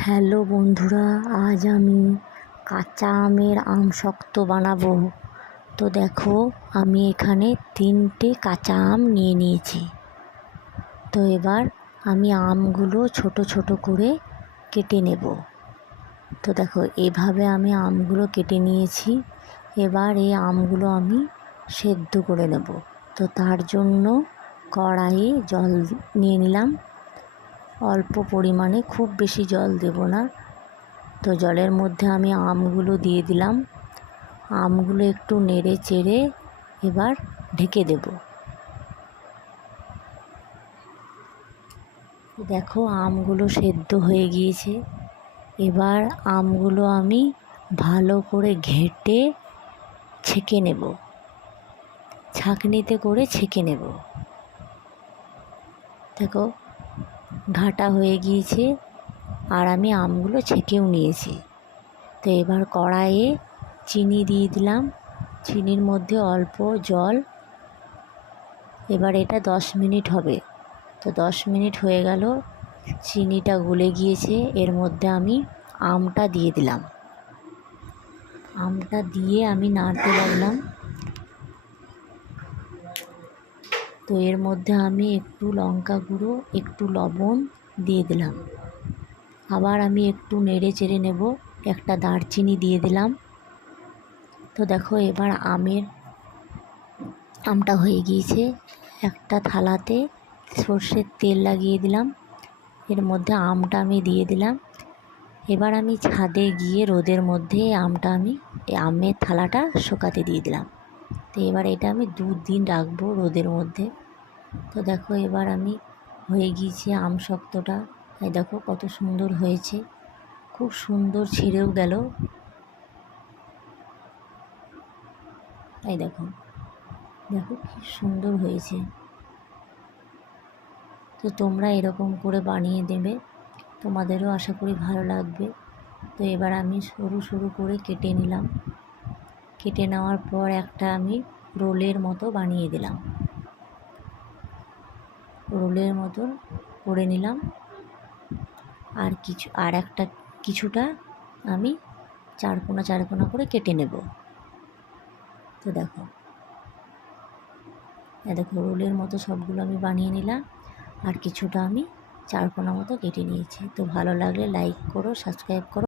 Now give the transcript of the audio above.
Hello বন্ধুরা, আজ আমি কাঁচা আমের আমসত্ত্ব বানাবো। তো দেখো, আমি এখানে 3টে কাঁচা আম নিয়ে নিয়েছি। তো এবার আমি আমগুলো ছোট ছোট করে কেটে নেব। তো দেখো, এভাবে আমি আমগুলো কেটে নিয়েছি। এবার এই আমগুলো আমি সেদ্ধ করে নেব। তো তার জন্য কড়াইয়ে জল নিয়ে নিলাম অল্প পরিমাণে, খুব বেশি জল দেব না। তো জলের মধ্যে আমি আমগুলো দিয়ে দিলাম। আমগুলো একটু নেড়ে চেড়ে এবার ঢেকে দেব। দেখো, আমগুলো সেদ্ধ হয়ে গিয়েছে। এবার আমগুলো আমি ভালো করে ঘেঁটে ছেঁকে নেব, ছাঁকনিতে করে ছেঁকে নেব। দেখো, ঘাটা হয়ে গিয়েছে আর আমি আমগুলো ছেঁকেও নিয়েছি। তো এবার কড়াইয়ে চিনি দিয়ে দিলাম, চিনির মধ্যে অল্প জল। এবার এটা 10 মিনিট হবে। তো 10 মিনিট হয়ে গেল, চিনিটা গলে গিয়েছে। এর মধ্যে আমি আমটা দিয়ে দিলাম। আমটা দিয়ে আমি নাড়তে লাগলাম। তো এর মধ্যে আমি একটু লঙ্কা গুঁড়ো, একটু লবণ দিয়ে দিলাম। আবার আমি একটু নেড়ে চেড়ে নেব। একটা দারচিনি দিয়ে দিলাম। তো দেখো, এবার আমটা হয়ে গিয়েছে। একটা থালাতে সর্ষের তেল লাগিয়ে দিলাম। এর মধ্যে আমটা আমি দিয়ে দিলাম। এবার আমি ছাদে গিয়ে রোদের মধ্যে এই আমের থালাটা শুকাতে দিয়ে দিলাম। তো এবার এটা আমি 2 দিন রাখবো রোদের মধ্যে। তো দেখো, এবার আমি হয়ে গিয়েছে আমসত্ত্বটা। এই দেখো কত সুন্দর হয়েছে, খুব সুন্দর ছিঁড়েও গেল। এই দেখো, দেখো কি সুন্দর হয়েছে। তো তোমরা এরকম করে বানিয়ে দেবে, তোমাদেরও আশা করি ভালো লাগবে। তো এবার আমি সরু সরু করে কেটে নিলাম। কেটে নেওয়ার পর একটা আমি রোলের মতো বানিয়ে দিলাম। রোলের মতো করে নিলাম। আর কিছুটা আমি চারকোনা চারকোনা করে কেটে নেব। তো দেখো, রোলের মতো সবগুলো আমি বানিয়ে নিলাম। আর কিছুটা আমি চারকোনা মতো কেটে নিয়েছি। তো ভালো লাগলে লাইক করো, সাবস্ক্রাইব করো।